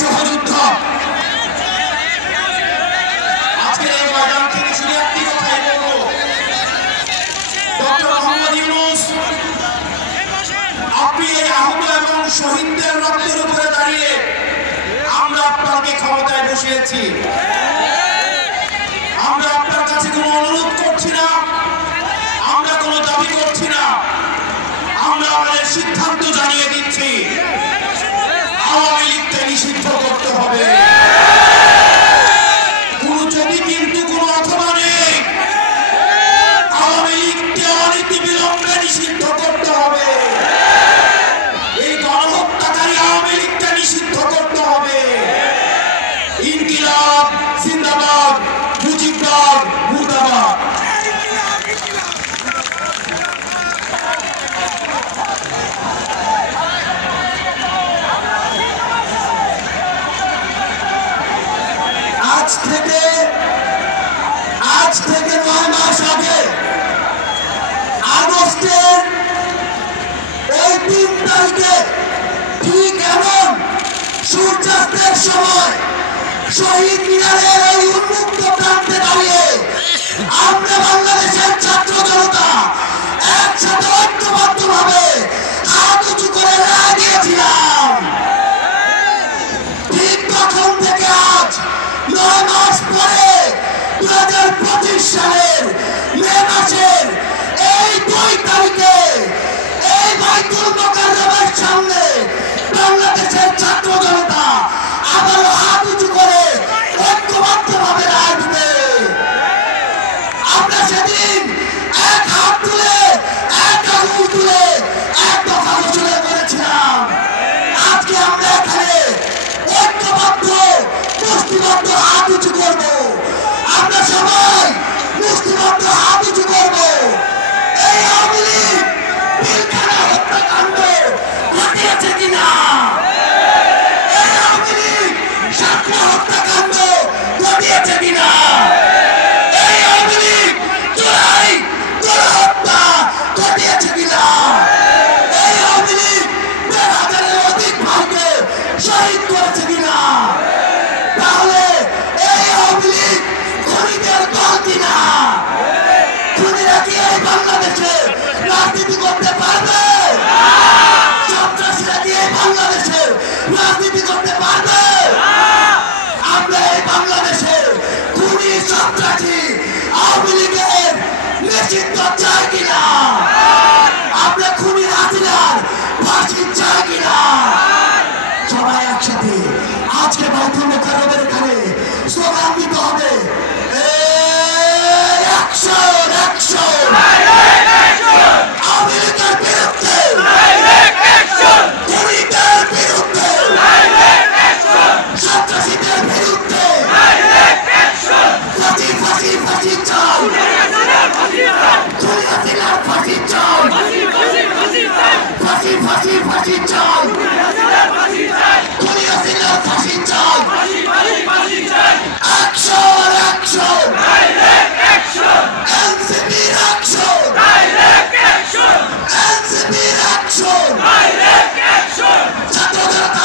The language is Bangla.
সহযোদ্ধা আজকের এই ময়দান থেকে শুধু একটি কথাই বলবো, ডক্টর মোহাম্মদ ইউনূস, আপনি এই আহত এবং শহীদদের রক্তের উপরে দাঁড়িয়ে আমরা আপনাকে ক্ষমতায় বসিয়েছি। আমরা আপনার কাছে কোনো অনুরোধ করছি না, আমরা কোনো দাবি করছি না, আমরা আমাদের সিদ্ধান্ত জানিয়ে দিচ্ছি, আওয়ামী লীগকে নিষিদ্ধ করতে হবে। কোনো যদি কিন্তু কোনো অথবা নেই, আওয়ামী লীগকে অনতিবিলম্বে নিষিদ্ধ করতে হবে। এই গণহত্যাকারী আওয়ামী লীগকে নিষিদ্ধ করতে হবে। ইনকিলাব জিন্দাবাদ, মুজিববাদ মুর্দাবাদ। আজ থেকে 9 মাস আগে আগস্টের ওই 3 তারিখে ঠিক এমন সূর্যাস্তের সময় শহীদ মিনারের এই উন্মুক্ত প্রান্তে দাঁড়িয়ে আমরা বাংলাদেশের ছাত্র জনতা একসাথে ঐক্যবদ্ধভাবে হাত উঁচু করে রায় দিয়েছিলাম। ঠিক তখন থেকে আজ 9 মাস পরে 2025 সালের মে মাসের এই 2 তারিখে এই বাইতুল মোকাররমের সামনে বাংলাদেশের ছাত্র জনতা আবারও হাত উঁচু করে ঐক্যবদ্ধভাবে রায় দিবে। আমরা সেদিন এক হাত তুলে এক আঙুল তুলে এক দফা ঘোষণা করেছিলাম। আজকে আমরা এখানে ঐক্যবদ্ধ মুষ্টিবদ্ধ হাত উঁচু করব। আমরা সবাই মুষ্টিবদ্ধ হাত উঁচু করব। এই আওয়ামী লীগ পিলখানা হত্যাকাণ্ড ঘটিয়েছে কিনা, এই আওয়ামী লীগ সাতটা হত্যাকাণ্ড ঘটিয়েছে কিনা, এই আওয়ামী লীগ জুলাই গণহত্যা ঘটিয়েছে কিনা, এই আওয়ামী লীগ 1,000-এর অধিক ভাইকে শহীদ করেছে কিনা, তাহলে এই আওয়ামী লীগ খুনিদের দল কিনা? খুনিরা কি এই বাংলাদেশে রাজনীতি করতে পারবে? সন্ত্রাসীরা কি এই বাংলাদেশে রাজনীতি করতে পারবে? আমরা এই বাংলাদেশে খুনি সন্ত্রাসী আওয়ামী লীগের নিষিদ্ধ চাই কিনা? আমরা খুনি হাসিনার ফাঁসি চাই কিনা? সবাই একসাথে আজকে বাইতুল মোকাররমের এখানে স্লোগান দিতে হবে, অ্যাকশন অ্যাকশন, আওয়ামী লীগের বিরুদ্ধে, খুনিদের বিরুদ্ধে, সন্ত্রাসীদের বিরুদ্ধে, ফাঁসি ফাঁসি ফাঁসি চাই, খুনি হাসিনার ফাঁসি চাই, ফাঁসি ফাঁসি ফাঁসি চাই, খুনি হাসিনার ফাঁসি চাই, অ্যাকশন অ্যাকশন, এনসিপির অ্যাকশন, এনসিপির অ্যাকশন, ছাত্র জনতা